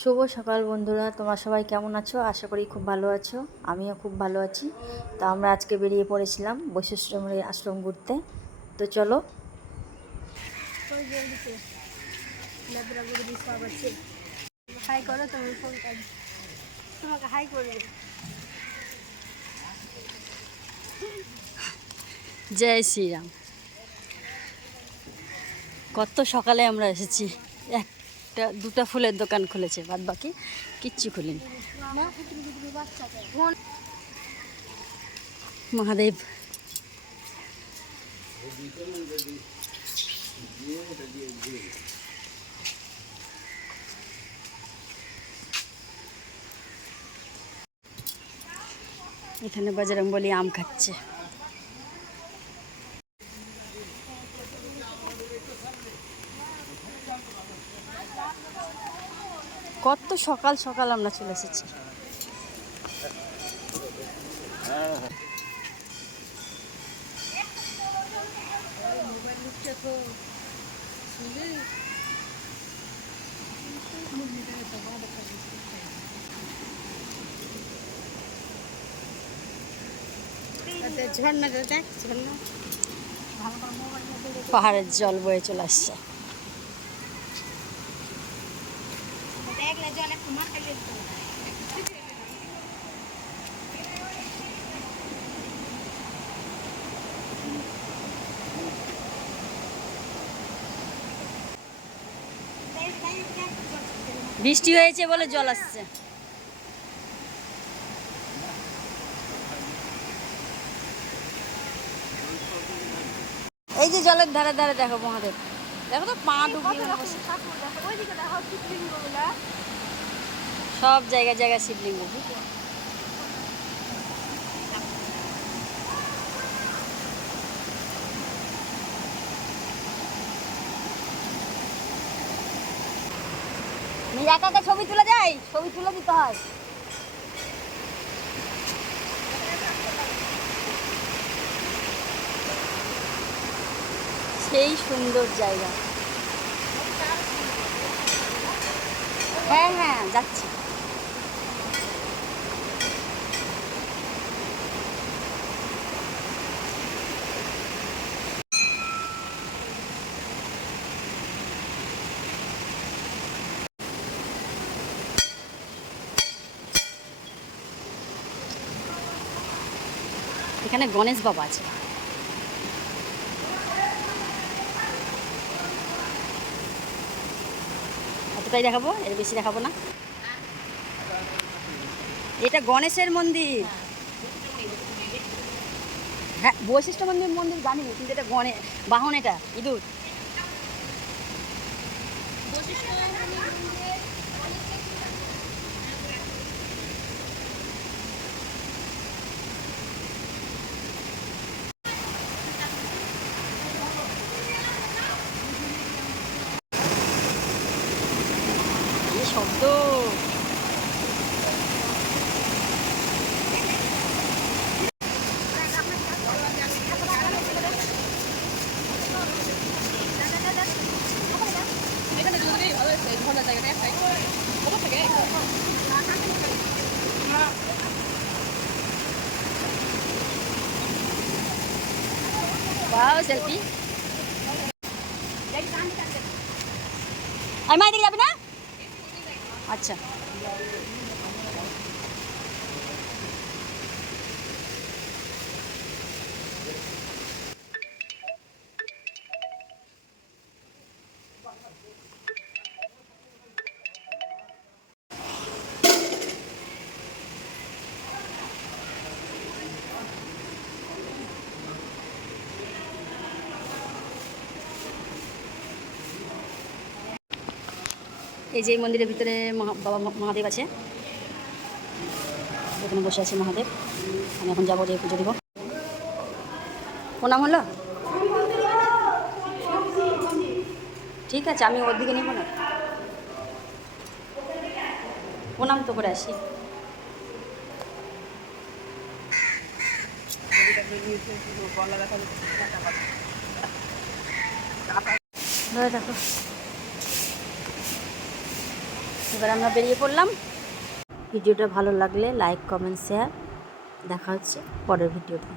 শুভ সকাল বন্ধুরা, তোমরা সবাই কেমন আছো? আশা করি খুব ভালো আছো। আমিও খুব ভালো আছি। তো আমরা আজকে বেরিয়ে পড়েছিলাম বৈশিষ্ট্যমণি আশ্রম ঘুরতে। তো চলো। হাই করো, তুমি ফোন কর, তোমাকে হাই করবে। জয় শ্রীরাম। কত সকালে আমরা এসেছি। একটা দুটা ফুলের দোকান খুলেছে, বাদ বাকি কিচ্ছু খুলেনি। মহাদেব। এখানে বজরংবলী আম খাচ্ছে। কত সকাল সকাল আমরা চলে এসেছি। ঝর্ণাটা দেখ, ঝর্ণা পাহাড়ের জল বয়ে চলে আসছে। দেখলে জল একটু মাথায় লেগে বৃষ্টি হয়েছে বলে জল আসছে। এই যে জলের ধারে ধারে দেখো মহাদেব, দেখো তো পা ডুবিয়ে বসে। সব জায়গায় জায়গায় শিবলিঙ্গ। একা একা ছবি তুলে যায়, ছবি তুলে দিতে হয়। সেই সুন্দর জায়গা। হ্যাঁ হ্যাঁ, যাচ্ছি। এখানে গণেশ বাবা আছে। এতটাই দেখাবো, এর বেশি দেখাবো না। এটা গণেশের মন্দির। হ্যাঁ, বৈশিষ্ট্য মন্দির মন্দির জানি, কিন্তু এটা গণেশ বাহন, এটা ইঁদুর। কি শব্দ! Wow, selfie. আমি মা এদিকে যাবি না? আচ্ছা। এই যে এই মন্দিরের ভিতরে বাবা মহাদেব আছে। এখানে বসে আছে মহাদেব। আমি এখন যাবো, যে পুজো দিব। প্রণাম হলো? ঠিক আছে, আমি ওর দিকে নিব না। প্রণাম তো করে আসি। দেখো এবার আমরা বেরিয়ে পড়লাম। ভিডিওটা ভালো লাগলে লাইক, কমেন্ট, শেয়ার। দেখা হচ্ছে পরের ভিডিওতে।